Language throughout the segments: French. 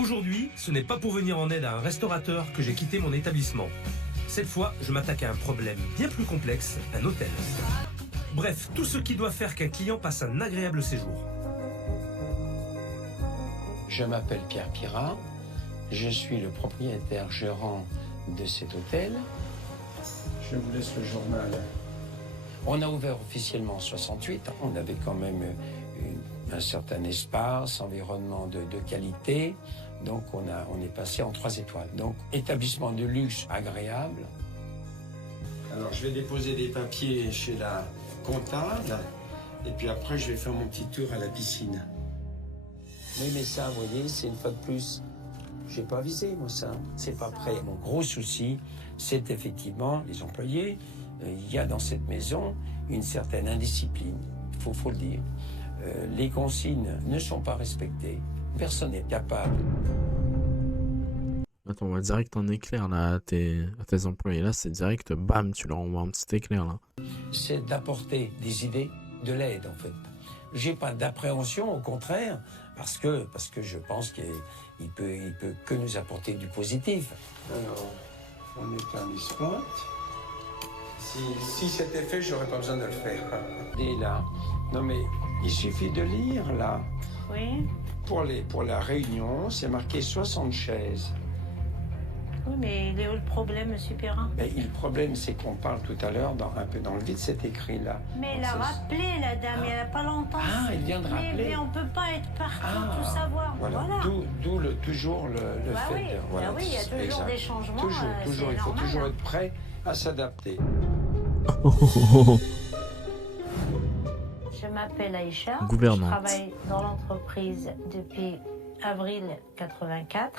Aujourd'hui, ce n'est pas pour venir en aide à un restaurateur que j'ai quitté mon établissement. Cette fois, je m'attaque à un problème bien plus complexe, un hôtel. Bref, tout ce qui doit faire qu'un client passe un agréable séjour. Je m'appelle Pierre Pirat, je suis le propriétaire gérant de cet hôtel. Je vous laisse le journal. On a ouvert officiellement en 68, on avait quand même un certain espace, environnement de qualité, donc on est passé en 3 étoiles. Donc établissement de luxe agréable. Alors je vais déposer des papiers chez la comptable, et puis après je vais faire mon petit tour à la piscine. Oui, mais ça, vous voyez, c'est une fois de plus. J'ai pas avisé, moi, ça. C'est pas prêt. Mon gros souci, c'est effectivement les employés. Il y a dans cette maison une certaine indiscipline, il faut le dire. Les consignes ne sont pas respectées. Personne n'est capable. Attends, on va direct en éclair là à tes employés. Là, c'est direct, bam, tu leur envoies un petit éclair là. C'est d'apporter des idées, de l'aide en fait. J'ai pas d'appréhension, au contraire, parce que je pense qu'il peut que nous apporter du positif. Alors, on éteint les spots. Si c'était fait, j'aurais pas besoin de le faire. Et là, non mais il suffit de lire là. Oui. Pour la réunion, c'est marqué 60 chaises. Oui, mais il est où le problème, monsieur Perrin? Mais le problème, c'est qu'on parle tout à l'heure, un peu dans le vide, c'est écrit là. Mais elle a rappelé, la dame, il n'y a pas longtemps. Ah, elle vient de rappeler. Mais on ne peut pas être partout, tout savoir. Voilà. D'où toujours le fait oui. de... Voilà, oui, il y a toujours exact. des changements. Toujours, il faut normal, toujours être prêt à s'adapter. Je m'appelle Aïcha. Gouvernante. Je travaille dans l'entreprise depuis avril 84.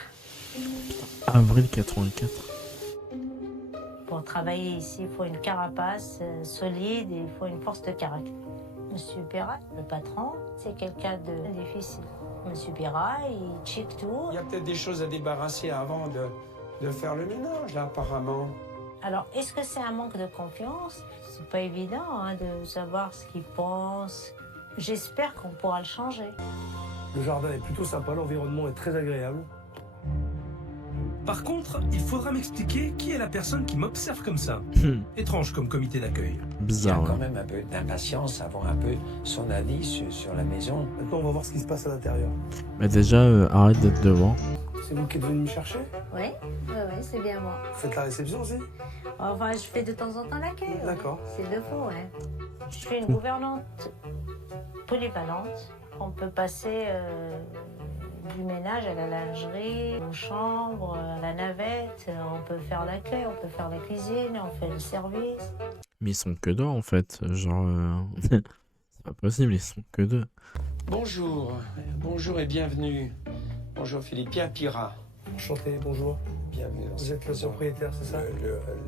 Avril 84. Pour travailler ici, il faut une carapace solide et il faut une force de caractère. Monsieur Perra, le patron, c'est quelqu'un de difficile. Monsieur Perra, il check tout. Il y a peut-être des choses à débarrasser avant de faire le ménage, là, apparemment. Alors, est-ce que c'est un manque de confiance? C'est pas évident de savoir ce qu'il pense. J'espère qu'on pourra le changer. Le jardin est plutôt sympa, l'environnement est très agréable. Par contre, il faudra m'expliquer qui est la personne qui m'observe comme ça. Étrange comme comité d'accueil. Il y a Bizarre. quand Ouais. même un peu d'impatience, avoir un peu son avis sur la maison. Maintenant, on va voir ce qui se passe à l'intérieur. Mais déjà, arrête d'être devant. C'est vous qui êtes venu me chercher? Oui, c'est bien moi. Vous faites la réception aussi? Enfin, je fais de temps en temps l'accueil. D'accord. C'est de faux, ouais. Je suis une gouvernante polyvalente. On peut passer du ménage à la lingerie, aux chambres, à la navette. On peut faire l'accueil, on peut faire la cuisine, on fait le service. Mais ils sont que deux en fait. Genre, c'est pas possible, ils sont que deux. Bonjour et bienvenue. Bonjour Philippe, Pierre Pirat. Enchanté, bonjour. Bienvenue dans Vous cette êtes le maison. propriétaire, c'est ça?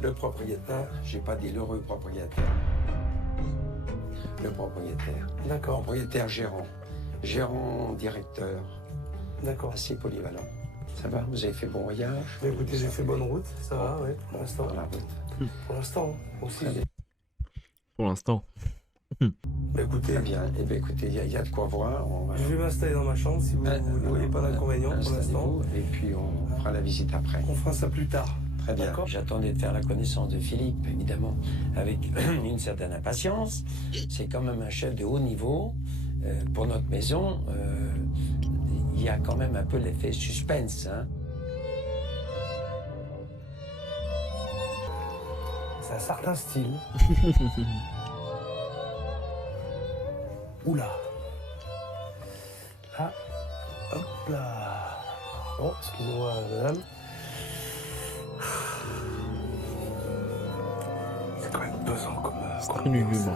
Le propriétaire. J'ai pas dit l'heureux propriétaire. Le propriétaire. D'accord, Propriétaire gérant. Gérant directeur. d'accord. Assez polyvalent. Ça va? Vous avez fait bon voyage? Bah, écoutez, j'ai fait bonne route, ça va, ouais, pour Bon, l'instant. dans la route. Pour l'instant, aussi. Très bien. Pour l'instant. Bah, écoutez, Très bien. Eh bien, écoutez, il y a de quoi voir. On va... je vais m'installer dans ma chambre si vous ne voyez pas d'inconvénient pour l'instant. Installez-vous, et puis on fera la visite après. On fera ça plus tard. Très bien. D'accord. J'attendais de faire la connaissance de Philippe, évidemment, avec une certaine impatience. C'est quand même un chef de haut niveau. Pour notre maison, il y a quand même un peu l'effet suspense. Hein. C'est un certain style. Oula. Là. Hop là. Bon, excusez-moi, madame. C'est quand même pesant comme Très lugubre.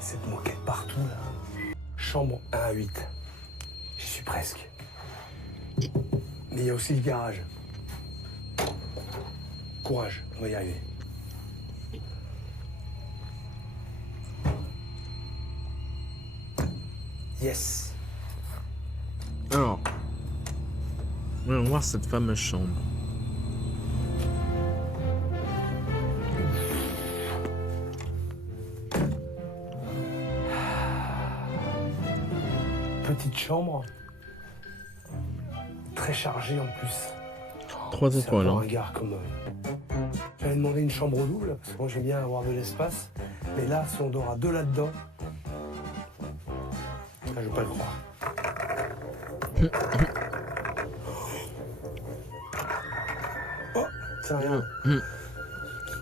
cette moquette partout là. Chambre 1 à 8. J'y suis presque. Mais il y a aussi le garage. Courage, on va y arriver. Yes. Alors, voyons voir cette fameuse chambre. Petite chambre. très chargé en plus. 3 C'est un étoiles. peu Hein. ringard comme... J'avais demandé une chambre double, parce que moi j'aime bien avoir de l'espace. Mais là, si on dort à 2 là-dedans... je vais pas le croire. Oh, tiens, rien.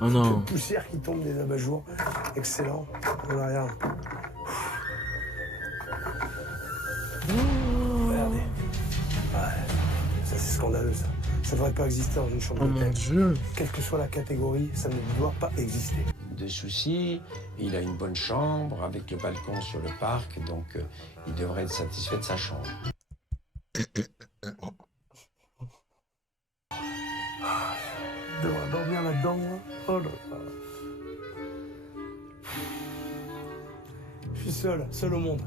Oh non. Une poussière qui tombe des abat-jours. Excellent. Voilà, regarde. Regardez. Ouais. Ça, c'est scandaleux, ça. Ça devrait pas exister dans une chambre Oh mon d'hôtel. dieu. Quelle que soit la catégorie, ça ne doit pas exister. De soucis, il a une bonne chambre avec le balcon sur le parc, donc il devrait être satisfait de sa chambre. Je devrais dormir là-dedans, moi. Oh là là. Je suis seul au monde.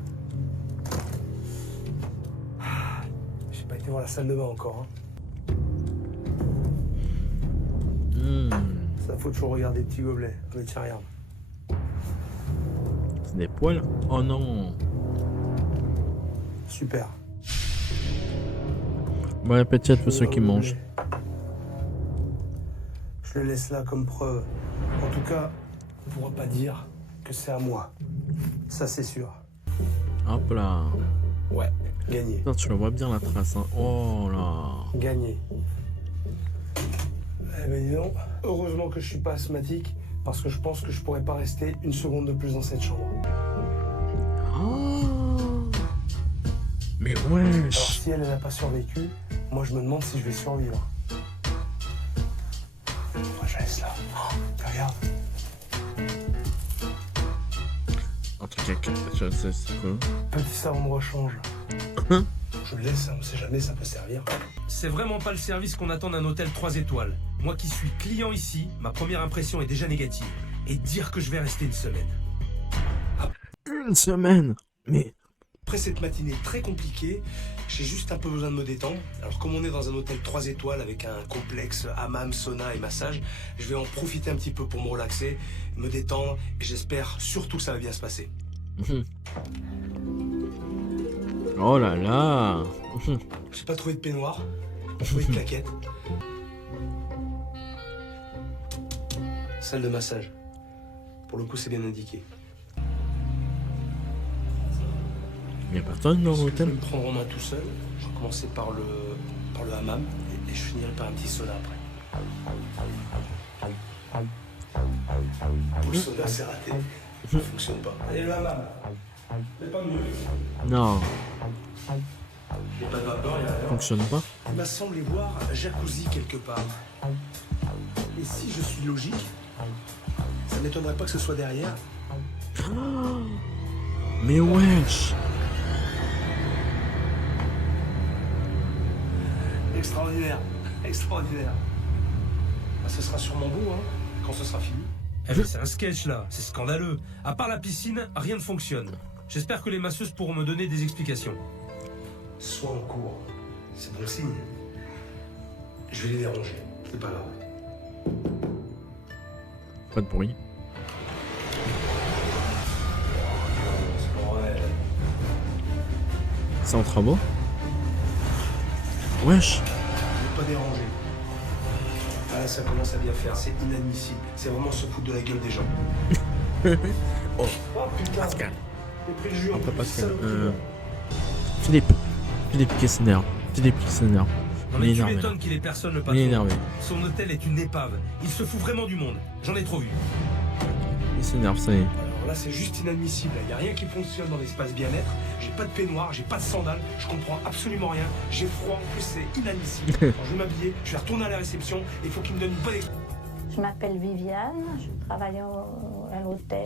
J'ai pas été voir la salle de bain encore. Hein. Ça faut toujours regarder des petits gobelets. Ah mais tiens, regarde. C'est des poils. Oh non. Super. Bon appétit à tous ceux qui mangent. Je le laisse là comme preuve. En tout cas, on ne pourra pas dire que c'est à moi. Ça, c'est sûr. Hop là. Ouais, gagné. Putain, tu le vois bien la trace. Hein. Oh là. Gagné. Eh ben dis donc, heureusement que je suis pas asthmatique, parce que je pense que je pourrais pas rester une seconde de plus dans cette chambre. Oh. Mais Alors wesh. si elle n'a pas survécu, moi je me demande si je vais survivre. Moi je laisse là. Oh, regarde. En tout cas, c'est quoi? Petit savon de rechange. Je le laisse, on sait jamais, ça peut servir. C'est vraiment pas le service qu'on attend d'un hôtel 3 étoiles. Moi qui suis client ici, ma première impression est déjà négative. Et dire que je vais rester une semaine. Une semaine. Mais Après cette matinée très compliquée, j'ai juste un peu besoin de me détendre. Alors comme on est dans un hôtel 3 étoiles avec un complexe hammam, sauna et massage, je vais en profiter un petit peu pour me relaxer, me détendre et j'espère surtout que ça va bien se passer. oh là là. J'ai pas trouvé de peignoir, j'ai trouvé de claquettes. Salle de massage. Pour le coup c'est bien indiqué. Il y a personne dans Je vais l'hôtel. me prendre en main tout seul. Je vais commencer par le hammam et je finirai par un petit sauna après. Le sauna c'est raté. Ça fonctionne pas. Allez le hammam. C'est pas mieux. Non, Il n'y a pas de vapeur, il n'y a rien. fonctionne pas. Il m'a semblé voir un jacuzzi quelque part. Et si je suis logique, ça ne m'étonnerait pas que ce soit derrière. Mais wesh. Extraordinaire, extraordinaire. Ah, ce sera sûrement beau, hein, quand ce sera fini. Eh ben, c'est un sketch là, c'est scandaleux. À part la piscine, rien ne fonctionne. J'espère que les masseuses pourront me donner des explications. Soit en cours, c'est bon signe. Je vais les déranger, c'est pas grave. Pas de bruit. C'est pas vrai. C'est en travaux. Wesh. Je vais pas déranger. Ah, là, ça commence à bien faire, c'est inadmissible. C'est vraiment se foutre de la gueule des gens. Oh. Oh putain, Pascal. j'ai pris le jus en Pas plus, Pascal. saloperie. Philippe qui s'énerve. Philippe qui s'énerve. Non Il est mais tu énervé. m'étonnes qu'il ait personne le Il est patron. énervé. Son hôtel est une épave. Il se fout vraiment du monde. J'en ai trop vu. Il s'énerve, ça y est. Alors là, c'est juste inadmissible. Il n'y a rien qui fonctionne dans l'espace bien-être. J'ai pas de peignoir, j'ai pas de sandales, je comprends absolument rien. J'ai froid, en plus c'est inadmissible. Alors, je vais m'habiller, je vais retourner à la réception et il faut qu'il me donne une bonne explication. Je m'appelle Viviane, je travaille à l'hôtel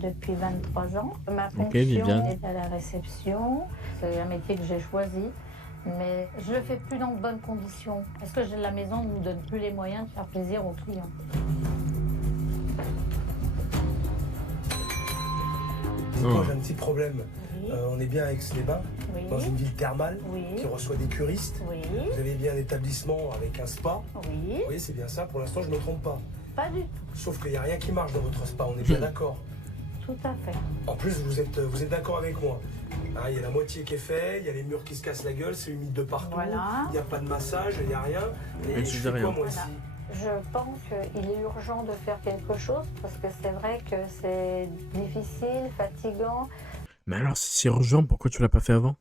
depuis 23 ans. Ma fonction Viviane. est à la réception. C'est un métier que j'ai choisi, mais je le fais plus dans de bonnes conditions. Parce que la maison ne nous donne plus les moyens de faire plaisir aux clients. Moi, j'ai un petit problème. Oui, On est bien avec les bains, dans une oui, ville thermale oui, qui reçoit des curistes. oui, Vous avez bien un établissement avec un spa. oui, Oui, c'est bien ça. Pour l'instant, je ne me trompe pas. pas du tout, Sauf qu'il n'y a rien qui marche dans votre spa, on est bien d'accord. tout à fait. En plus, vous êtes d'accord avec moi. Ah, il y a la moitié qui est fait, il y a les murs qui se cassent la gueule, c'est humide de partout. Voilà. Il n'y a pas de massage, il n'y a rien. Mais tu dis rien. Moi, Voilà. ici Je pense qu'il est urgent de faire quelque chose parce que c'est vrai que c'est difficile, fatigant Mais alors, si c'est urgent, pourquoi tu l'as pas fait avant?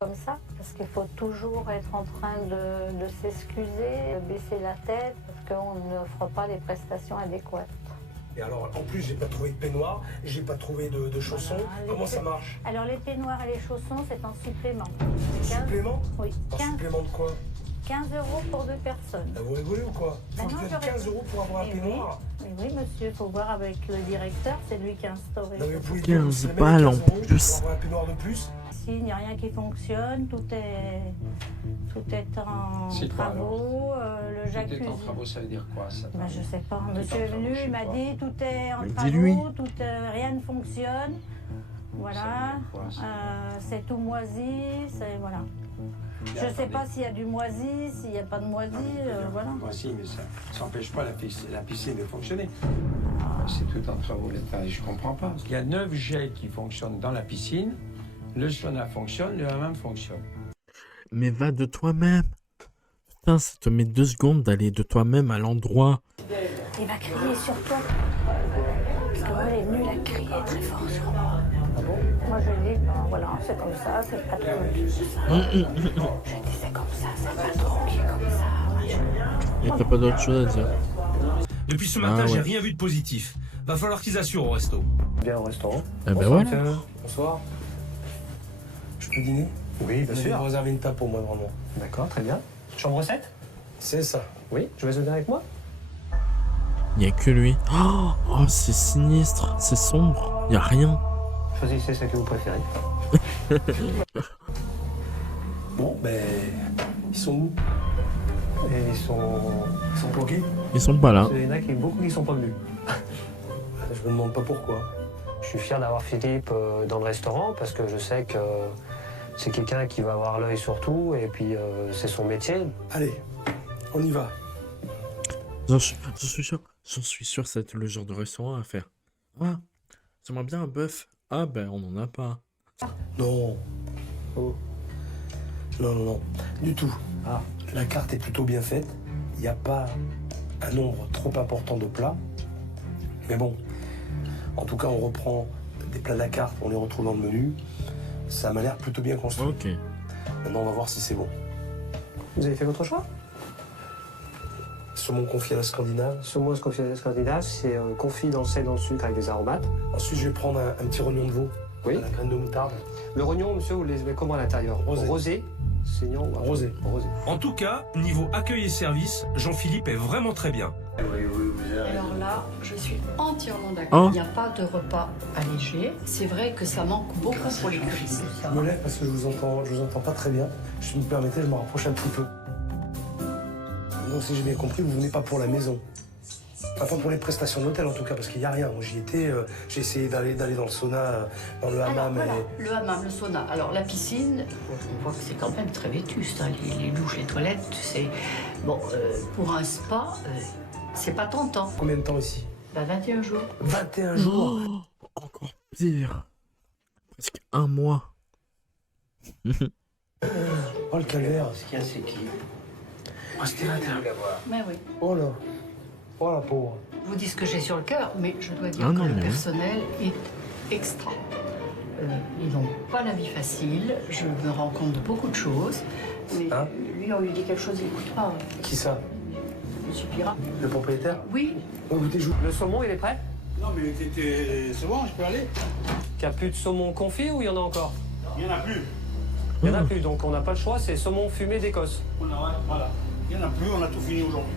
comme ça. Parce qu'il faut toujours être en train de s'excuser, de baisser la tête parce qu'on n'offre pas les prestations adéquates. Et alors, en plus, j'ai pas trouvé de peignoir, j'ai pas trouvé de chaussons. Voilà, Comment ça marche? Alors les peignoirs et les chaussons, c'est en supplément. Supplément? Oui, En 15, supplément de quoi? 15 € pour 2 personnes. Ah, vous rigolez ou quoi? Faut Bah que je non, donne j'aurais 15 € pour avoir un Eh peignoir? oui, oui, monsieur, il faut voir avec le directeur, c'est lui qui a instauré. Non, mais vous pouvez 15 dire, c'est la même balles en 15 € plus. pour avoir un peignoir de plus? Ici, il n'y a rien qui fonctionne, tout est en C'est quoi, travaux, le Tout est jacuzzi. en travaux, ça veut dire quoi ça? Ben, je sais pas, Tout est monsieur en est travaux, venu, je sais il m'a pas. dit tout est en Mais travaux, dis-lui. rien ne fonctionne. Voilà, Ça veut dire quoi, ça? c'est tout moisi, c'est voilà. Je sais attendez. pas s'il y a du moisi, s'il n'y a pas de moisi, voilà. Moi, si, mais ça n'empêche pas la piscine de fonctionner. C'est tout en travaux, là. Je comprends pas. Il y a 9 gels qui fonctionnent dans la piscine, le sauna fonctionne, le hammam fonctionne. Mais va de toi-même. Putain, ça te met 2 secondes d'aller de toi-même à l'endroit. Il va crier sur toi. Parce que moi, il est venu, il a crié très fort sur moi. Moi, je lui ai dit, ben, voilà, c'est comme ça, c'est le patron qui dit ça. Je lui ai dit, c'est comme ça, c'est le patron qui est comme ça. Et t'as pas d'autre chose à dire. Depuis ce matin, Ah, j'ai ouais. rien vu de positif. Va falloir qu'ils assurent au resto. Bien au restaurant. Eh ben voilà. Bonsoir. Je peux dîner? Oui, bien Vous sûr. réserver une table pour moi, vraiment. D'accord, très bien. Chambre 7? C'est ça. Oui, je vais venir avec moi. Il y a que lui. Oh, c'est sinistre, c'est sombre. Il y a rien. Choisissez ce que vous préférez. Bon, ben, ils sont où? Et ils sont planqués? Ils sont pas là. Il y en a beaucoup qui sont pas venus. Je me demande pas pourquoi. Je suis fier d'avoir Philippe dans le restaurant parce que je sais que c'est quelqu'un qui va avoir l'œil sur tout et puis c'est son métier. Allez, on y va. J'en suis sûr, c'est le genre de restaurant à faire. Ah, j'aimerais bien un bœuf. Ah ben, on n'en a pas. Non. Oh. Non. Du tout. Ah. La carte est plutôt bien faite. Il n'y a pas un nombre trop important de plats. Mais bon, en tout cas, on reprend des plats de la carte, on les retrouve dans le menu. Ça m'a l'air plutôt bien construit. Ok. Maintenant, on va voir si c'est bon. Vous avez fait votre choix? Saumon confit à la scandinave. Saumon confit à la scandinave, c'est confit dans le sel, dans le sucre avec des aromates. Ensuite, je vais prendre un petit rognon de veau. Oui. À la graine de moutarde. Le rognon, monsieur, vous les mettez comment à l'intérieur? Rosé. Rosé. Saignant ou Rosé. Rosé. En tout cas, niveau accueil et service, Jean-Philippe est vraiment très bien. Alors là, je suis entièrement d'accord. Oh. Il n'y a pas de repas allégé. C'est vrai que ça manque beaucoup pour les curistes. Je me lève parce que je vous entends pas très bien. Si vous me permettez, je me rapproche un petit peu. Donc, si j'ai bien compris, vous venez pas pour la maison. Enfin, pour les prestations d'hôtel en tout cas, parce qu'il n'y a rien. Moi, j'y étais, j'ai essayé d'aller dans le sauna, dans le Alors hammam. voilà, le hammam, le sauna. Alors la piscine, on voit que c'est quand même très vétuste. Hein. Les douches, les toilettes, c'est... Bon, pour un spa, c'est pas tentant. Combien de temps ici? 21 jours. 21 jours. Oh, encore pire. Presque un mois. Oh, le calvaire. Ce qu'il y a, c'est qui? Oh, c'était l'intérieur. Mais oui. Oh là. Oh la pauvre. Je vous dis ce que j'ai sur le cœur, mais je dois dire Ah que non, le mais oui. personnel est extra. Ils n'ont pas la vie facile. Je me rends compte de beaucoup de choses. Mais Hein lui, on lui dit quelque chose, il n'écoute pas. Qui ça? Monsieur Pirat. Le propriétaire? Oui, Oh, goûtez, je vous... Le saumon, il est prêt? Non, mais c'est bon, je peux aller. Il n'y a plus de saumon confit ou il y en a encore? Il n'y en a plus. Il n'y en a plus, donc on n'a pas le choix, c'est saumon fumé d'Écosse. Voilà. Il n'y en a plus, on a tout fini aujourd'hui.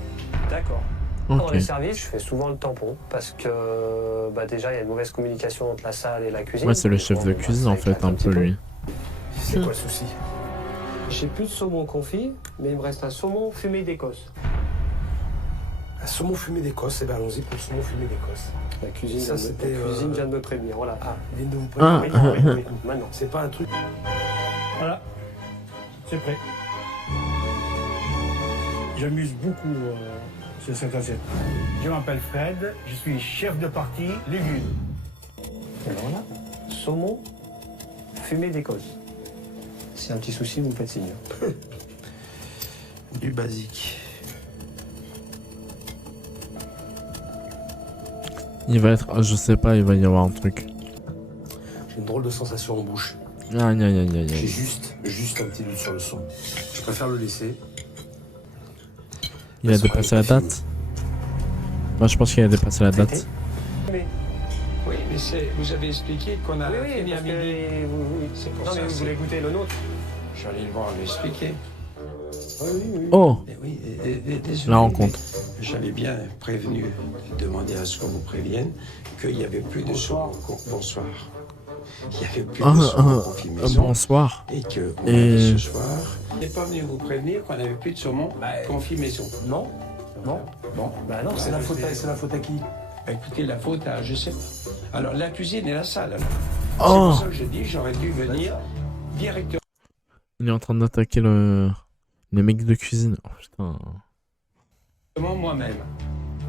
D'accord. Dans Ok. les services, je fais souvent le tampon parce que déjà il y a une mauvaise communication entre la salle et la cuisine. Ouais, c'est le chef de Bon, cuisine ça en fait, éclate un petit peu lui. C'est quoi le souci? J'ai plus de saumon confit, mais il me reste un saumon fumé d'Écosse. Un saumon fumé d'Écosse. Eh ben, allons-y pour le saumon fumé d'Écosse. La cuisine, Ça, vient, c'était, la cuisine vient de me prévenir. Voilà. Ah, ils viennent de vous Ah. prévenir. Oui, oui, oui. Maintenant. C'est pas un truc... Voilà. C'est prêt. J'amuse beaucoup sur cette assiette. Je m'appelle Fred, je suis chef de partie légumes. Alors là, saumon fumée d'Écosse. C'est un petit souci, vous me faites signe. Du basique. Il va être... Je sais pas, il va y avoir un truc. J'ai une drôle de sensation en bouche. Aïe, aïe, aïe, aïe, J'ai aïe. juste un petit doute sur le son. Je préfère le laisser. Il a dépassé la date? Moi, je pense qu'il a dépassé la date. Oui, mais vous avez expliqué qu'on a Oui, fini à parce midi. que C'est pour non, ça mais que vous voulez goûter le nôtre. je suis allé le voir lui expliquer. Oh, Et oui, désolé, la rencontre. mais j'avais bien prévenu, demandé à ce qu'on vous prévienne, qu'il n'y avait plus de saumon. Bonsoir. Il n'y avait plus de saumon confit maison. Bonsoir. Et que on Et- avait ce soir. Il n'est pas venu vous prévenir qu'on n'avait plus de saumon confit maison. Non. Non. Bon. Bah non, c'est la faute à qui? Bah, écoutez, la faute à, je sais pas. Alors, la cuisine et la salle. Alors. C'est Oh, pour ça que je dis, j'aurais dû venir directement. il est en train d'attaquer les mecs de cuisine. Oh putain. Moi-même.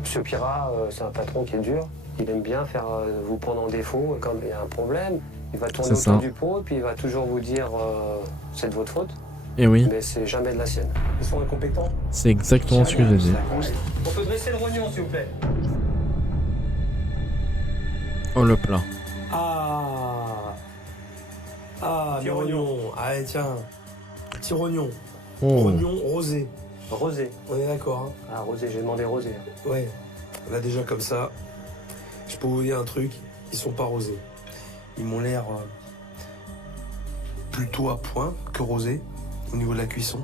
Monsieur Pirat, c'est un patron qui est dur. Il aime bien faire vous prendre en défaut. Et quand il y a un problème, il va tourner C'est ça. autour du pot et puis il va toujours vous dire c'est de votre faute, Et oui, mais c'est jamais de la sienne. Ils sont incompétents. c'est exactement ce que j'ai dit. On peut dresser le rognon, s'il vous plaît. Oh, le plat. Ah. Ah, Petit des rognon. rognons. Ah, tiens. Petit rognon. Oh, Rognon rosé. Rosé. On est d'accord, Ah, rosé, j'ai demandé rosé. hein? Ouais. Là, déjà, comme ça, je peux vous dire un truc. Ils sont pas rosés. Ils m'ont l'air plutôt à point que rosés au niveau de la cuisson.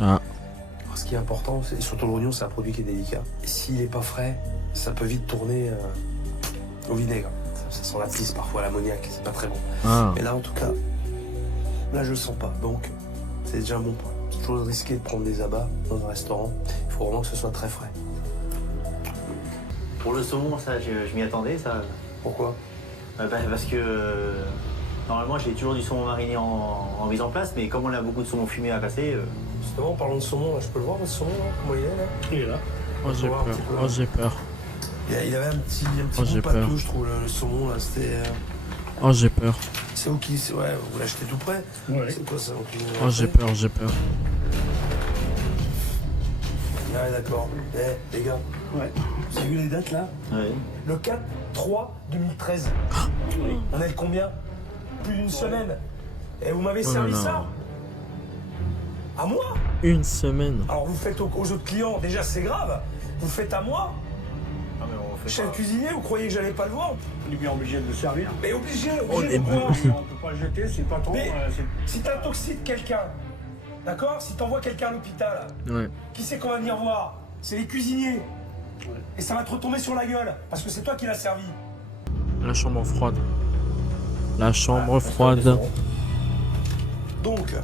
Ah. Alors, ce qui est important, c'est surtout l'oignon, c'est un produit qui est délicat. Et s'il est pas frais, ça peut vite tourner au vinaigre. Ça sent la pisse parfois, l'ammoniac. C'est pas très bon. Ah. Mais là, en tout cas, là, je le sens pas. Donc, c'est déjà un bon point. C'est toujours risqué de prendre des abats dans un restaurant. Il faut vraiment que ce soit très frais. Pour le saumon, ça, je m'y attendais, ça. Pourquoi? Parce que normalement, j'ai toujours du saumon mariné en mise en place, mais comme on a beaucoup de saumon fumé à passer, Justement, en parlant de saumon, là, je peux le voir, votre saumon, là? Comment il est, là? Il est là. Oh, j'ai peur. Oh, j'ai peur. Il avait un petit Oh, j'ai goût peur. patou, je trouve, le saumon, là. C'était... Oh, j'ai peur. C'est où qui... Ouais, vous l'achetez tout près? Ouais. C'est quoi, ça? Oh, j'ai peur, j'ai peur. Ouais, d'accord. Les gars, Ouais. vous avez vu les dates, là? ouais. Le 4-3-2013. On est le combien? Plus d'une semaine. Et vous m'avez Oh là servi là. ça? À moi? Une semaine. Alors vous faites aux autres clients, déjà c'est grave. Vous faites à moi? Ah, mais on fait Chef pas. cuisinier, vous croyez que j'allais pas le voir? On est bien obligé de le servir. Mais obligé Oh, les de quoi? On peut pas le jeter, c'est le patron. Mais- c'est- Si t'intoxiques quelqu'un, d'accord? Si t'envoies quelqu'un à l'hôpital, Ouais. qui c'est qu'on va venir voir? C'est les cuisiniers. Et ça va te retomber sur la gueule, parce que c'est toi qui l'as servi. La chambre froide. La chambre froide. Donc,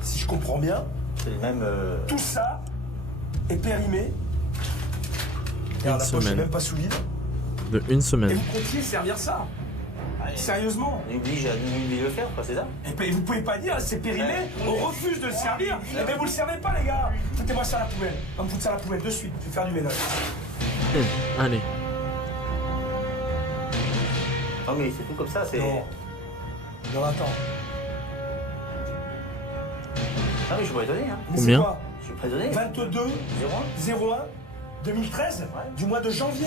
si je comprends bien, C'est le même. tout ça est périmé. Regarde, la poche semaine. est même pas solide. De une Et semaine. vous comptiez servir ça? Sérieusement? On oblige de le faire, quoi, c'est ça? Et puis vous pouvez pas dire c'est périmé, on refuse de le servir. Eh bien vous le servez pas les gars. Foutez-moi ça à la poubelle. On me fout ça à la poubelle de suite, je vais faire du ménage. Allez. Non, mais c'est tout comme ça, c'est. Non. Non attends. Ah, mais je suis pas étonné, hein. Mais c'est Combien? quoi? Je suis pas étonné. 22 01 2013 du mois de janvier.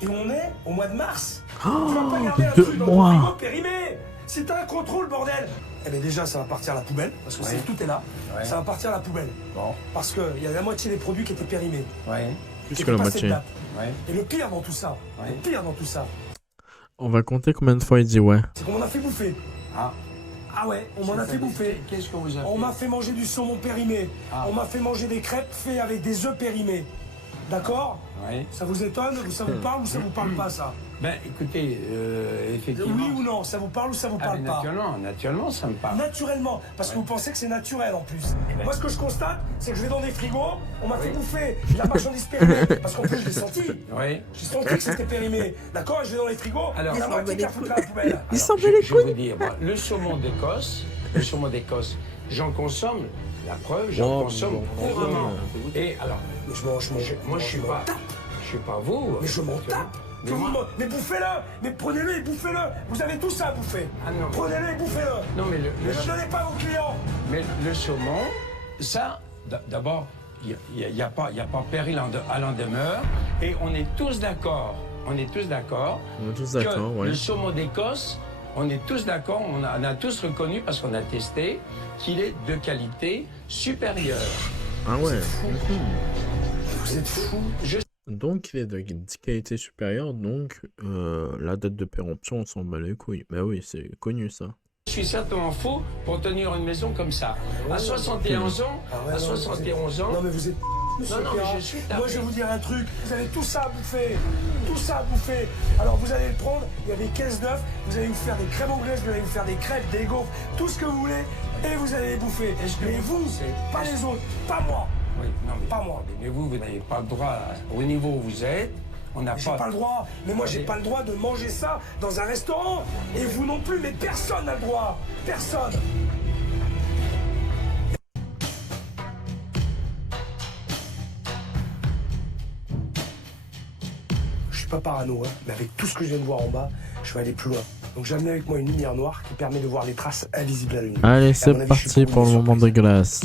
Et on est au mois de mars. Tu vas pas garder un 2 truc dans ton mois. frigo périmé. Si t'as un contrôle bordel. Eh bien déjà ça va partir à la poubelle, parce que tout est là. Ouais. Ça va partir à la poubelle. Bon, Parce qu'il y a la moitié des produits qui étaient périmés. ouais, Plus qui que la étaient passés de moitié. date. ouais. Et le pire dans tout ça, Ouais. le pire dans tout ça, On va compter combien de fois il dit ouais. c'est qu'on m'en a fait bouffer. Ah, Ah ouais, on m'en a fait bouffer. Qu'est-ce qu'on vous a fait? On m'a fait manger du saumon périmé. Ah. On m'a fait manger des crêpes faites avec des œufs périmés. D'accord? Ouais. Ça vous étonne? Ça vous parle ou ça vous parle pas ça? Ben, écoutez, effectivement. Oui ou non? Ça vous parle ou ça vous Ah, parle mais pas? naturellement, ça me parle. Naturellement, parce que vous pensez que c'est naturel en plus. Moi, ce que je constate, c'est que je vais dans des frigos, on m'a fait bouffer de la marchandise périmée, parce qu'en plus, je l'ai senti. Oui. J'ai senti que c'était périmé. D'accord? Et je vais dans les frigos, Alors, il y a la moitié qui a foutu à la poubelle. Il s'en bat les Je vais vous dire, moi, le saumon d'Écosse, j'en consomme, la preuve, j'en Oh, consomme bon, couramment. bon. Et alors, Je mange. moi, je suis pas Je sais pas vous. Mais je m'en tape. Mais moi- Mais bouffez-le. Mais prenez-le et bouffez-le. Vous avez tout ça à bouffer. Ah non. Prenez-le et bouffez-le. Non, mais Ne le donnez pas aux clients. mais le saumon, ça, d'abord, il n'y a pas péril à l'en demeure. Et on est tous d'accord. On est tous d'accord, que ouais. le saumon d'Écosse, on est tous d'accord, on a tous reconnu parce qu'on a testé qu'il est de qualité supérieure. Ah ouais. Vous êtes fous. Donc il est de qualité supérieure, donc la date de péremption, on s'en bat les couilles. Bah oui, c'est connu ça. Je suis certainement faux pour tenir une maison comme ça. À 71 ans, à 71 ans. Non mais vous êtes... Monsieur Non, mais Perra. je suis tapé. Moi je vais vous dire un truc, vous avez tout ça à bouffer, tout ça à bouffer. Alors vous allez le prendre, il y a des caisses d'œufs, vous allez vous faire des crèmes anglaises, vous allez vous faire des crêpes, des gaufres, tout ce que vous voulez, et vous allez les bouffer. Mais vous, pas les autres, pas moi. Oui, non, mais Pas moi. Mais vous n'avez pas le droit, au niveau où vous êtes, on n'a J'ai pas le droit, mais moi j'ai pas le droit de manger ça dans un restaurant. Et vous non plus, mais personne n'a le droit. Personne. Je suis pas parano, hein, mais avec tout ce que je viens de voir en bas, je vais aller plus loin. Donc j'ai amené avec moi une lumière noire qui permet de voir les traces invisibles à l'œil nu. Allez, Et à c'est mon avis, je suis parti pour le une moment de surprise. glace.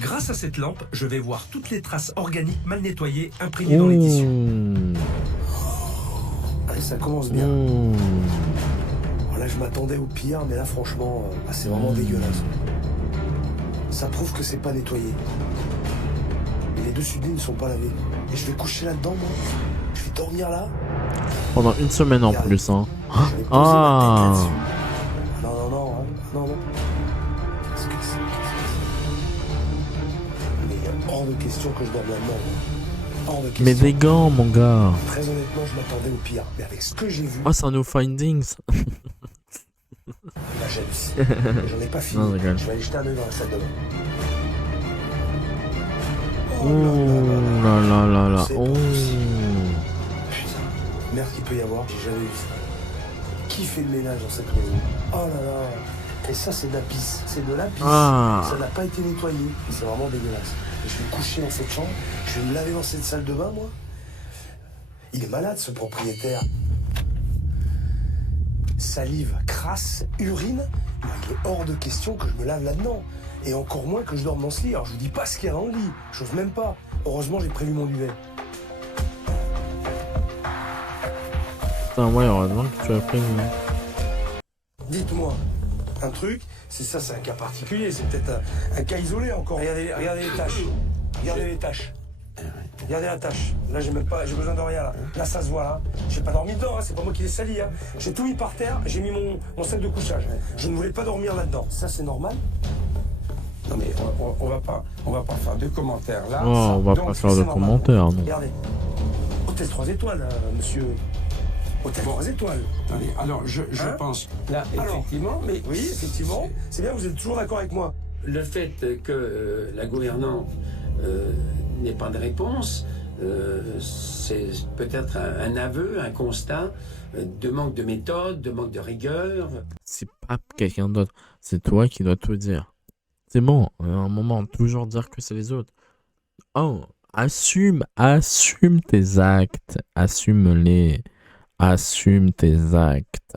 Grâce à cette lampe, je vais voir toutes les traces organiques mal nettoyées imprégnées dans les tissus. Allez, ça commence bien. Alors là, je m'attendais au pire, mais là, franchement, c'est vraiment dégueulasse. Ça prouve que c'est pas nettoyé. Et les dessus de lit ne sont pas lavés. Et je vais coucher là-dedans, moi. Je vais dormir là. Pendant une semaine en Regardez. plus, hein. Je vais poser ma tête là-dessus. Non, hein. Non. Qu'est-ce que c'est Mais hors de question que je dorme là-dedans. Hors de question. Mais des gants, mon gars. Très honnêtement, je m'attendais au pire. Mais avec ce que j'ai vu, Oh, c'est un new findings. la jalousie. J'en ai pas fini. Non, je rigole. Je vais aller jeter un œil dans la salle de bain. Oh là là là. C'est Oh. pas possible. Putain, merde qu'il peut y avoir, j'ai jamais vu ça. Qui fait le ménage dans cette maison? Oh là là. Et ça, c'est de la pisse. C'est de la pisse. Ah. Ça n'a pas été nettoyé. C'est vraiment dégueulasse. Et je vais me coucher dans cette chambre. Je vais me laver dans cette salle de bain, moi. Il est malade, ce propriétaire. Salive, crasse, urine. Il est hors de question que je me lave là-dedans. Et encore moins que je dorme dans ce lit. Alors je vous dis pas ce qu'il y a dans le lit. J'ose même pas. Heureusement, j'ai prévu mon duvet. Putain, ouais, heureusement que tu as pris. Dites-moi, un truc, c'est un cas particulier, c'est peut-être un cas isolé encore. Regardez les tâches. Regardez les tâches. Regardez la tâche. Là, j'ai besoin de rien là. Là, ça se voit là. J'ai pas dormi dedans, hein. C'est pas moi qui l'ai sali. Hein. J'ai tout mis par terre, j'ai mis mon sac de couchage. Je ne voulais pas dormir là-dedans. Ça, c'est normal? Non mais on va pas faire de commentaires là. Oh, on va Donc, pas faire c'est de normal. commentaires, non. Regardez. Hôtel 3 étoiles, monsieur. Hôtel 3 étoiles. Attendez, alors je Hein pense là Alors, effectivement, mais Oui, effectivement. C'est bien, vous êtes toujours d'accord avec moi. le fait que la gouvernante n'ait pas de réponse, c'est peut-être un aveu, un constat de manque de méthode, de manque de rigueur. C'est pas quelqu'un d'autre. C'est toi qui dois tout dire. C'est bon, à un moment, toujours dire que c'est les autres. Oh, assume tes actes. Assume-les. Assume tes actes.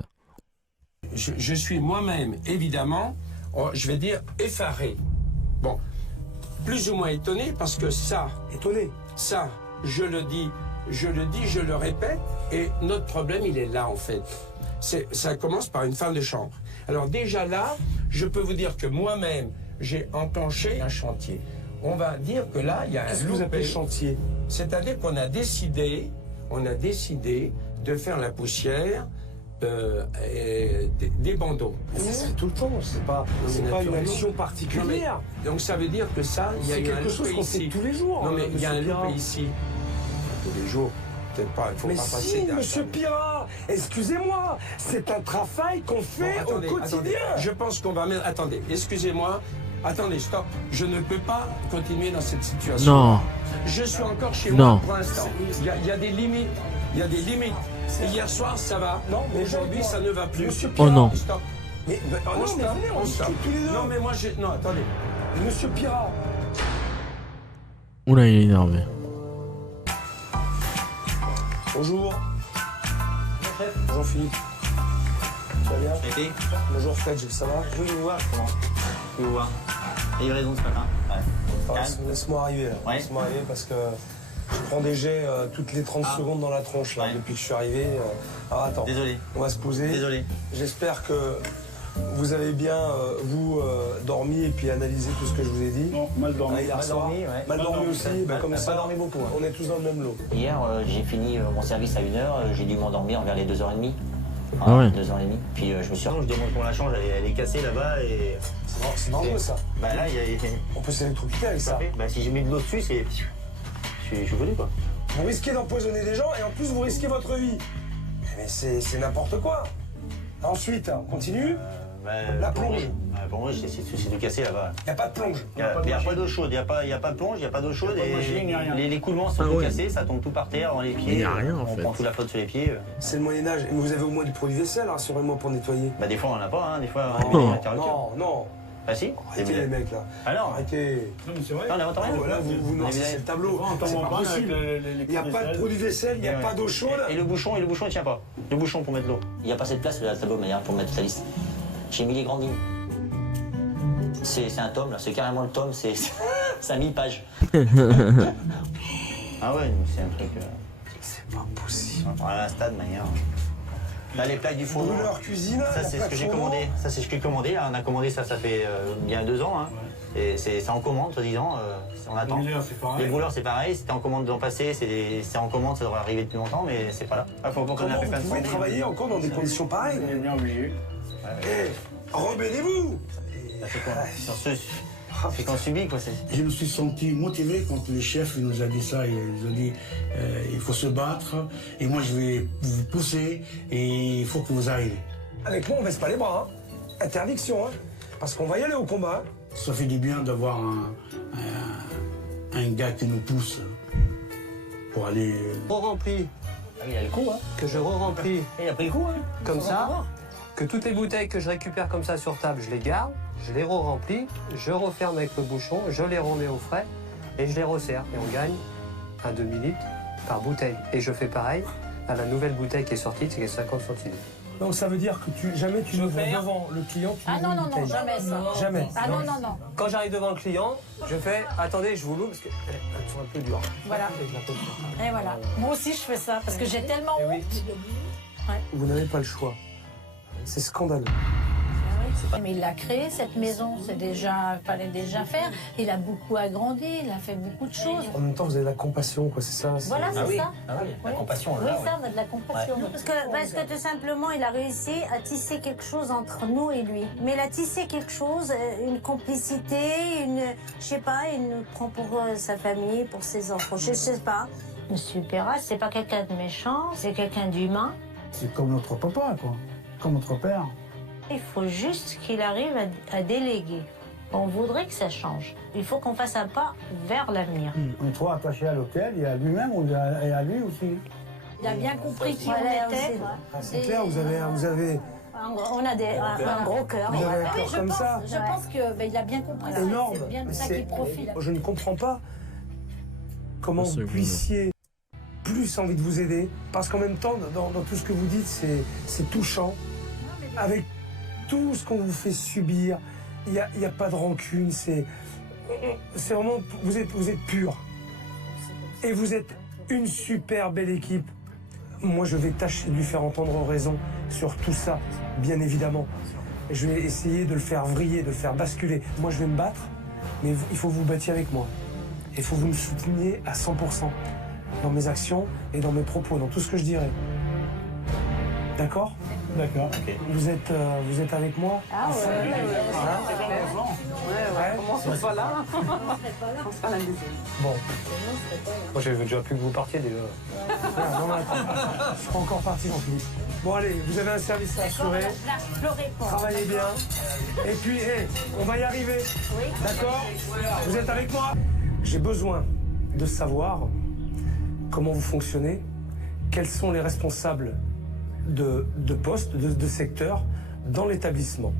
Je suis moi-même, évidemment, je vais dire effaré. Bon, plus ou moins étonné parce que ça, Étonné. je le dis, je le répète, et notre problème, il est là en fait. Ça commence par une femme de chambre. Alors déjà là, je peux vous dire que moi-même, j'ai enclenché un chantier. On va dire que là, il y a un Qu'est-ce que vous appelez loupé. chantier? C'est-à-dire qu'on a décidé de faire la poussière des bandeaux. Mais ça se fait tout le temps, c'est pas une naturellement. action particulière. Donc ça veut dire que ça, il y a C'est eu un quelque chose loupé qu'on fait ici. tous les jours. Non mais il y a un monsieur Pirra. loupé ici. Tous les jours, peut-être pas, il faut Mais pas si, passer d'un- monsieur Pirra, excusez-moi, c'est un travail qu'on Bon, fait attendez, au quotidien. attendez. Je pense qu'on va mettre... Attendez, excusez-moi. Attendez, stop. Je ne peux pas continuer dans cette situation. Non. Je suis encore chez Non. moi pour l'instant. Il y a des limites. Il y a des limites. Hier soir, ça va. Non, mais aujourd'hui, ça ne va plus. Monsieur Oh non. Stop. Mais, oh On non, mais stop. venez, on On stop. discute tous les deux. Non, mais moi, j'ai... Non, attendez. Monsieur Pirra, Oula, il est énervé. Bonjour. Bonjour Philippe. Tu vas bien? Été. Bonjour Fred, ça va? Je voulais vous voir, comment? Je voulais vous voir. Livraison ce matin. Ouais. Laisse-moi arriver là. Ouais. Laisse-moi arriver parce que je prends des jets toutes les 30 secondes dans la tronche là, Ouais. depuis que je suis arrivé. Alors attends. Désolé. On va se poser. Désolé. J'espère que vous avez bien, dormi et puis analysé tout ce que je vous ai dit. Non, mal dormi. Hier Mal soir. dormi, ouais. Mal dormi aussi, comme Pas ça. dormi beaucoup, hein. On est tous dans le même lot. Hier, j'ai fini mon service à 1h, j'ai dû m'endormir vers les 2h30. Ah ouais. 2h30. Puis je me suis Je demande pour la change, elle est cassée là-bas et. C'est dangereux ça. Bah là, il y a. On peut s'électrocuter avec ça. Bah si j'ai mis de l'eau dessus, c'est. Je suis connu quoi. Vous risquez d'empoisonner des gens et en plus vous risquez votre vie. Mais c'est n'importe quoi. Ensuite, on continue. La plonge. La plonge, c'est du cassé là-bas. Il n'y a pas de plonge. Il n'y a pas d'eau chaude, il n'y a pas de plonge, il n'y a pas d'eau chaude. Y a pas de Et machine, y a rien. les coulements sont Ah tout ouais. cassés, ça tombe tout par terre dans les pieds. Il y a rien, en on fait. prend toute la flotte sur les pieds. C'est le Moyen-Âge. Mais vous avez au moins du produit vaisselle, rassurez-moi, pour nettoyer. Bah des fois on n'en a pas, hein, des fois on Non, a interrupteur. non, non. Bah si. Arrêtez les mecs là. Alors Arrêtez. Non, mais c'est vrai. Non, on n'invente rien. Voilà, vous noircissez le tableau. On C'est t'en pas parle avec possible. Il n'y a pas de produit vaisselle, il n'y a pas d'eau chaude. Et le bouchon, il tient pas. Le bouchon pour mettre l'eau. Il n'y a pas assez de place là, le tableau, mais pour mettre toute la liste. J'ai mis les grandes lignes. C'est un tome, là, c'est carrément le tome, c'est 1000 pages. Ah ouais, c'est un truc. C'est pas possible. À la stade, manière. Là, les plaques du four. Brûleur cuisine. Ça, c'est ce que j'ai commandé. Ça, c'est ce que j'ai commandé. Là, on a commandé ça fait bien 2 ans. Hein. Et c'est en commande, soi-disant. On attend. Les brûleurs, c'est pareil. Les brûleurs, c'est pareil. C'était en commande l'an passé. C'est en commande, ça devrait arriver depuis longtemps, mais c'est pas là. Ah, faut qu'on ait Comment un peu vous plein de pouvez temps. travailler encore dans des conditions pareilles? On est bien obligé. Rebellez-vous. C'est qu'on subit, quoi. Je me suis senti motivé quand le chef nous a dit ça. Il nous a dit il faut se battre et moi je vais vous pousser et il faut que vous arrivez. Avec moi, on baisse pas les bras. Hein. Interdiction, hein. Parce qu'on va y aller au combat. Hein. Ça fait du bien d'avoir un gars qui nous pousse pour aller. Re-rempli, Il a le coup, hein. que je re-remplis Il a pris le coup, hein. comme ça, que toutes les bouteilles que je récupère comme ça sur table, je les garde, je les re-remplis, je referme avec le bouchon, je les remets au frais et je les resserre. Et on gagne un demi-litre par bouteille. Et je fais pareil à la nouvelle bouteille qui est sortie, c'est 50 centilitres. Donc ça veut dire que jamais tu n'ouvres devant le client. Tu Ah ouvres non, une non, non, bouteille. jamais ça. Jamais. Ah non, non, non. Quand j'arrive devant le client, je fais attendez, je vous l'ouvre parce qu'elles sont un peu dures. Voilà. Et je la pose sur table. Et voilà. Moi aussi, je fais ça parce que j'ai tellement Eh oui. honte. Vous n'avez pas le choix. C'est scandaleux. Mais il a créé cette maison, fallait déjà faire. Il a beaucoup agrandi, il a fait beaucoup de choses. En même temps, vous avez de la compassion, quoi, c'est ça. Voilà, c'est Ah oui. ça. Ah oui, la compassion, Oui, là. ça, on a de la compassion. Parce que tout simplement, il a réussi à tisser quelque chose entre nous et lui. Mais il a tissé quelque chose, une complicité, je sais pas, il nous prend pour sa famille, pour ses enfants, je sais pas. Monsieur Perra, c'est pas quelqu'un de méchant, c'est quelqu'un d'humain. C'est comme notre papa, quoi. Comme notre père. Il faut juste qu'il arrive à déléguer. On voudrait que ça change. Il faut qu'on fasse un pas vers l'avenir. On est trop attaché à l'hôtel et à lui-même et à lui aussi. Il a bien compris qui Voilà, on était. aussi. Ah, c'est clair, vous avez On a un gros cœur. Vous avez un Oui, cœur comme ça. Je pense qu'il a bien compris ça. Énorme. C'est bien de Mais ça qu'il profite. Je ne comprends pas comment Une vous seconde. puissiez plus envie de vous aider. Parce qu'en même temps, dans tout ce que vous dites, c'est touchant. Avec tout ce qu'on vous fait subir, il n'y a pas de rancune. C'est vraiment, vous êtes pur. Et vous êtes une super belle équipe. Moi, je vais tâcher de lui faire entendre raison sur tout ça, bien évidemment. Je vais essayer de le faire vriller, de le faire basculer. Moi, je vais me battre, mais il faut que vous battiez avec moi. Il faut que vous me souteniez à 100% dans mes actions et dans mes propos, dans tout ce que je dirai. D'accord? D'accord. Ok. Vous êtes avec moi? Ah ouais. Commence pas là. Bon. Moi, j'ai déjà plus que vous partiez déjà. Non, mais attends. Je suis pas encore parti, Jean-Philippe. Bon, allez, vous avez un service à assurer. Travaillez bien. Et puis, on va y arriver. D'accord? Vous êtes avec moi? J'ai besoin de savoir comment vous fonctionnez, quels sont les responsables de postes, de secteurs dans l'établissement.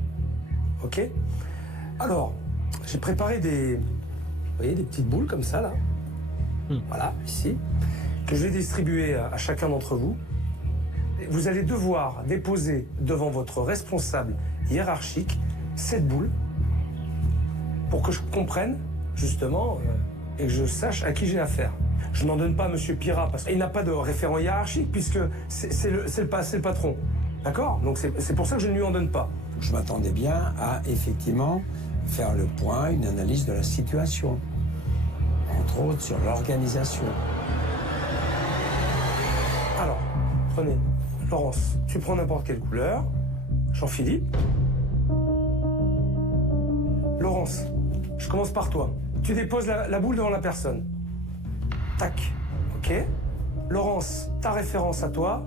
OK? Alors, j'ai préparé vous voyez, des petites boules comme ça, là. Voilà, ici. que je vais distribuer à chacun d'entre vous. Vous allez devoir déposer devant votre responsable hiérarchique cette boule pour que je comprenne, justement, et que je sache à qui j'ai affaire. Je n'en donne pas à M. Pirat parce qu'il n'a pas de référent hiérarchique puisque c'est le patron. D'accord? Donc c'est pour ça que je ne lui en donne pas. Je m'attendais bien à, effectivement, faire le point, une analyse de la situation. Entre autres, sur l'organisation. Alors, prenez. Laurence, tu prends n'importe quelle couleur. Jean-Philippe. Laurence, je commence par toi. Tu déposes la boule devant la personne. Tac. OK. Laurence, ta référence à toi,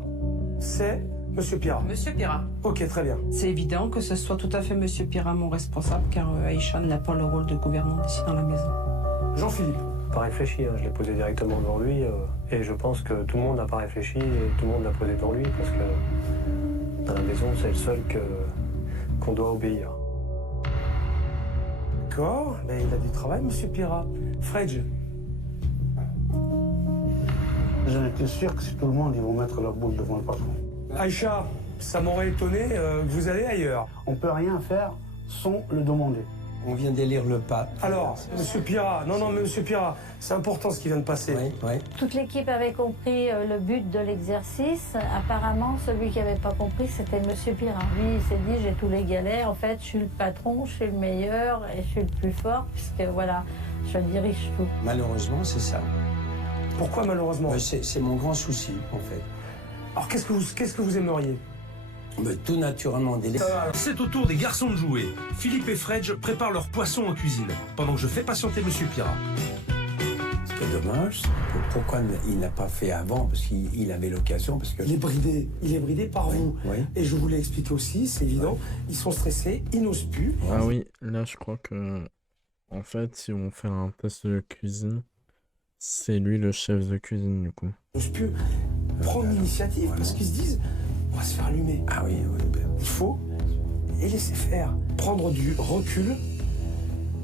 c'est Monsieur Pirat. Monsieur Pirat. OK, très bien. C'est évident que ce soit tout à fait Monsieur Pirat mon responsable, car Aïcha n'a pas le rôle de gouvernante ici dans la maison. Jean-Philippe. Pas réfléchi, hein. Je l'ai posé directement devant lui, et je pense que tout le monde n'a pas réfléchi, et tout le monde l'a posé devant lui, parce que dans la maison, c'est le seul qu'on doit obéir. D'accord, ben, il a du travail, Monsieur Pirat. Fredge. J'en étais sûr que si tout le monde, ils vont mettre leur boule devant le patron. Aïcha, ça m'aurait étonné que vous allez ailleurs. On peut rien faire sans le demander. On vient d'élire le pape. Alors, Monsieur Pirat, non, mais Monsieur Pirat, c'est important ce qui vient de passer. Oui, oui. Toute l'équipe avait compris le but de l'exercice. Apparemment, celui qui n'avait pas compris, c'était Monsieur Pirat. Lui, il s'est dit, j'ai tous les galets. En fait, je suis le patron, je suis le meilleur et je suis le plus fort, puisque voilà, je dirige tout. Malheureusement, c'est ça. Pourquoi malheureusement? C'est mon grand souci, en fait. Alors, qu'est-ce que vous aimeriez? Mais tout naturellement, C'est au tour des garçons de jouer. Philippe et Fredge préparent leur poisson en cuisine, pendant que je fais patienter Monsieur Pirat. Ce qui est dommage, pourquoi il n'a pas fait avant? Parce qu'il avait l'occasion, parce que... Il est bridé par vous. Oui. Et je vous l'ai expliqué aussi, c'est évident. Ils sont stressés, ils n'osent plus. Ah oui, là je crois que... En fait, si on fait un test de cuisine, c'est lui le chef de cuisine du coup. Ils n'osent plus prendre l'initiative parce qu'ils se disent, on va se faire allumer. Ah oui, oui. Il faut les laisser faire. Prendre du recul,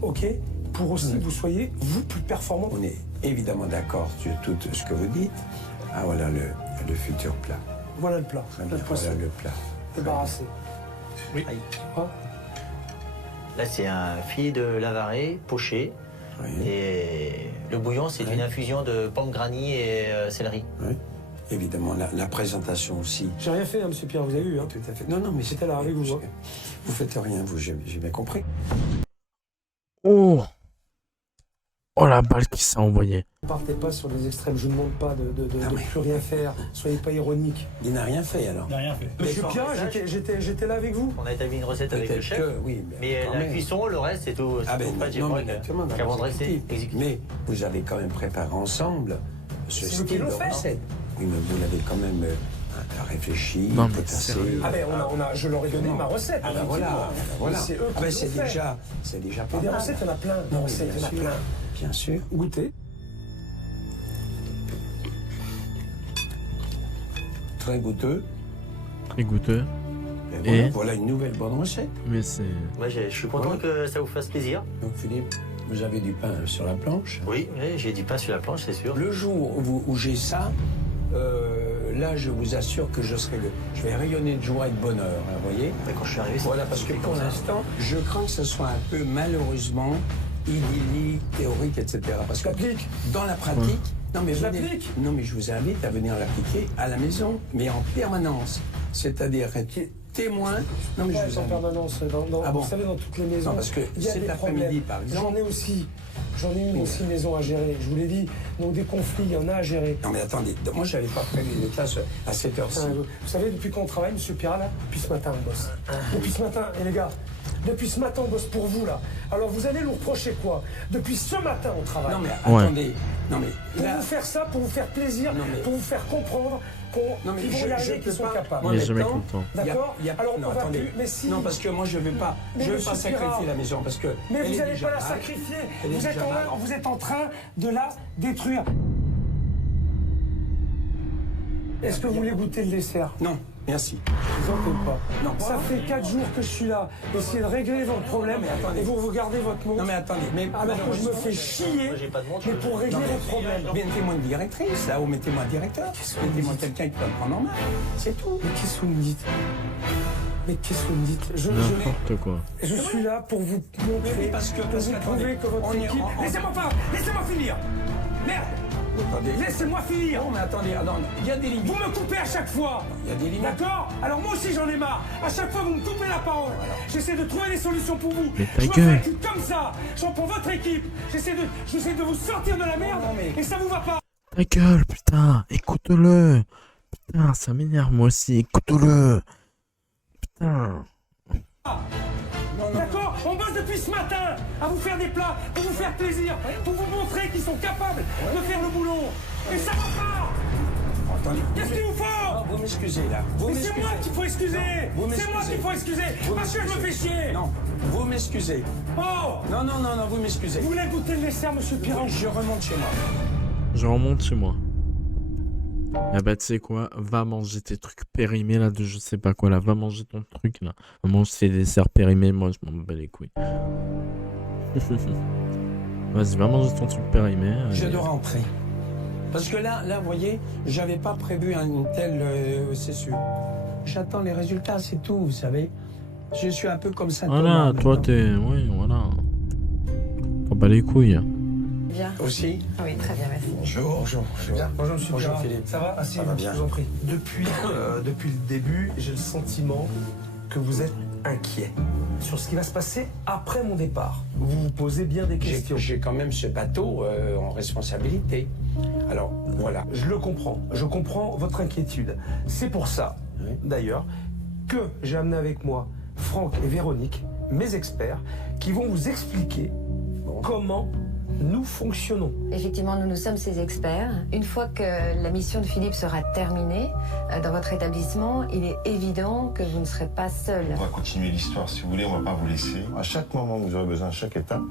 ok, pour aussi que vous soyez, vous, plus performant. On est évidemment d'accord sur tout ce que vous dites. Ah voilà le futur plat. Voilà le plat. Très bien, Le poisson. voilà le plat. Débarrassé. Oui. Là, c'est un filet de Lavaret poché. Oui. Et le bouillon, c'est une infusion de pommes granny et céleri. Oui. Évidemment, la présentation aussi. J'ai rien fait, hein, Monsieur Pierre, vous avez vu. Hein. Tout à fait. Non, mais C'était là avec vous. Hein. Vous faites rien, vous, j'ai bien compris. Oh! Oh la balle qui s'est envoyée. Ne partez pas sur les extrêmes, je ne demande pas de plus rien faire. Soyez pas ironique. Il n'a rien fait alors. Il n'a rien fait. Monsieur Pierre, j'étais là avec vous. On a établi une recette avec le chef. Oui, Mais la cuisson, le reste, c'est tout. Ah ben non, mais exactement. Qu'avant de rester exécutif. Mais vous avez quand même préparé ensemble ce C'est vous qui style de l'avez fait. recette. Oui, mais vous l'avez quand même réfléchi, Non, mais potassé. sérieux. Ah ben je leur ai donné ma recette. Ah ben voilà. C'est eux qui l'ont c'est fait. déjà pas Et des mal. recettes, il y en a plein. Des Non, recettes, il y en a plein. Bien sûr. Goûtez. Très goûteux. Très goûteux. Et voilà une nouvelle bonne recette. Mais c'est... Moi, je suis content que ça vous fasse plaisir. Donc Philippe, vous avez du pain sur la planche. Oui, j'ai du pain sur la planche, c'est sûr. Le jour où j'ai ça, là, je vous assure que je vais rayonner de joie et de bonheur, vous voyez. Quand je suis arrivé, Voilà, parce que pour l'instant, je crains que ce soit un peu malheureusement idyllique, théorique, etc. Parce que dans la pratique, non mais je vous invite à venir l'appliquer à la maison, mais en permanence. C'est-à-dire être témoin. Non mais je vous en invite. permanence, vous savez, dans toutes les maisons. Non, parce que il y a cet des après-midi, problèmes. par exemple. J'en ai une aussi maison à gérer. Je vous l'ai dit, donc des conflits, il y en a à gérer. Non mais attendez, moi j'avais pas prévu les classes à cette heure-ci. Vous savez, depuis qu'on travaille, Monsieur Pirat, là, depuis ce matin, on bosse. Depuis ce matin, et les gars, depuis ce matin, on bosse pour vous, là. Alors vous allez nous reprocher quoi? Depuis ce matin, on travaille. Non mais attendez, non mais pour là, vous faire ça, pour vous faire plaisir, pour vous faire comprendre qu'ils vont y arriver, qu'ils sont capables. Il est jamais content. D'accord? Alors on va attendez. plus. Mais si. Non, parce que moi je veux pas sacrifier la maison parce que. Mais vous n'allez n'allez pas la sacrifier. Vous êtes en train de la détruire. Est-ce que vous voulez goûter le dessert? Non. Merci. Je vous en prie pas. Non, Ça fait 4 jours que je suis là. Essayez de régler votre problème et vous gardez votre mot. Non mais attendez, mais Alors que je me fais chier, mais pour régler votre problème. mettez-moi une directrice, là, ou mettez-moi un directeur. Mettez-moi quelqu'un qui peut me prendre en main. C'est tout. Mais qu'est-ce que vous me dites? Mais qu'est-ce que vous me dites? N'importe quoi. Je suis là pour vous montrer, Oui, parce que pour vous prouver que votre équipe... Laissez-moi finir. Merde. Attendez. Laissez-moi finir. Non mais attendez, il y a des limites. Vous me coupez à chaque fois. Il y a des limites. D'accord? Alors moi aussi j'en ai marre. À chaque fois vous me coupez la parole. J'essaie de trouver des solutions pour vous. Mais ta je me gueule. fais un équipe comme ça. J'en prends votre équipe. J'essaie de vous sortir de la merde. Et ça vous va pas. Ta gueule, putain, écoute-le. Putain, ça m'énerve moi aussi, écoute-le. Putain. D'accord? On bosse depuis ce matin à vous faire des plats, pour vous faire plaisir, pour vous montrer qu'ils sont capables de faire le boulot. Et ça va pas. Attendez. Qu'est-ce qu'il vous faut? Non, vous m'excusez là. Mais c'est moi qu'il faut excuser. C'est moi qu'il faut excuser. Parce que je me fais chier. Non, vous m'excusez. Oh! Non, vous m'excusez. Vous voulez goûter le dessert, monsieur Piron? Je remonte chez moi. Je remonte chez moi. Ah bah tu sais quoi, va manger tes trucs périmés là de je sais pas quoi là, va manger ton truc là. Va manger tes desserts périmés, moi je m'en bats les couilles. Vas-y, va manger ton truc périmé. Je dois rentrer. Parce que là, vous voyez, j'avais pas prévu une telle c'est sûr. J'attends les résultats, c'est tout, vous savez. Je suis un peu comme ça. Voilà, toi t'es... Oui, voilà. T'en bats les couilles. Bien. Aussi? Oui, très bien, merci. Bonjour. Bonjour, monsieur Bonjour, Pirard. Philippe. Ça va? Ça va bien. Je vous en prie. Depuis le début, j'ai le sentiment que vous êtes inquiet sur ce qui va se passer après mon départ. Vous vous posez bien des questions. J'ai quand même ce bateau en responsabilité. Alors, voilà. Je comprends votre inquiétude. C'est pour ça, d'ailleurs, que j'ai amené avec moi Franck et Véronique, mes experts, qui vont vous expliquer comment nous fonctionnons. Effectivement, nous sommes ces experts. Une fois que la mission de Philippe sera terminée dans votre établissement, il est évident que vous ne serez pas seul. On va continuer l'histoire si vous voulez, on va pas vous laisser. À chaque moment où vous aurez besoin, à chaque étape,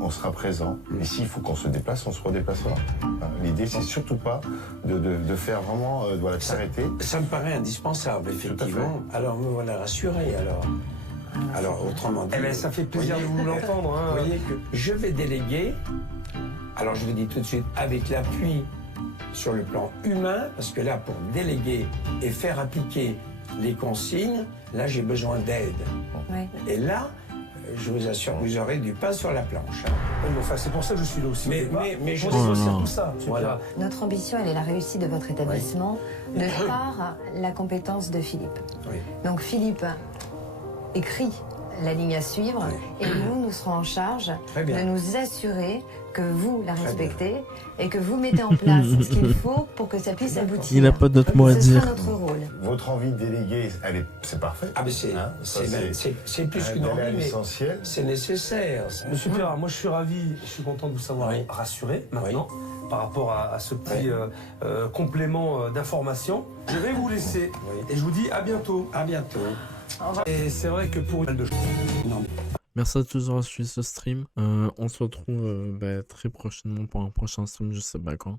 on sera présent. Et s'il faut qu'on se déplace, on se redéplacera. L'idée, c'est surtout pas de faire vraiment, de s'arrêter. Ça me paraît indispensable, effectivement. Alors, me voilà rassuré, alors. Alors, autrement dit... Eh bien, ça fait plaisir de vous l'entendre. Hein. Vous voyez que je vais déléguer, alors je vous dis tout de suite, avec l'appui sur le plan humain, parce que là, pour déléguer et faire appliquer les consignes, là, j'ai besoin d'aide. Oui. Et là, je vous assure, vous aurez du pain sur la planche. Hein. Enfin, c'est pour ça que je suis là aussi. Mais je négocier tout ça. Voilà. Notre ambition, elle est la réussite de votre établissement, de par la compétence de Philippe. Oui. Donc Philippe écrit la ligne à suivre et nous serons en charge de nous assurer que vous la respectez et que vous mettez en place ce qu'il faut pour que ça puisse aboutir. Il n'a pas d'autre mot à dire. C'est notre rôle. Votre envie de déléguer, c'est parfait. Ah, mais c'est plus qu'une envie, mais c'est nécessaire. Monsieur Pirard, moi je suis ravi, je suis content de vous savoir rassuré maintenant par rapport à ce petit complément d'information. Je vais vous laisser et je vous dis à bientôt. À bientôt. Et c'est vrai que pour une de choses. Merci à tous d'avoir suivi ce stream. On se retrouve très prochainement pour un prochain stream, je sais pas quand.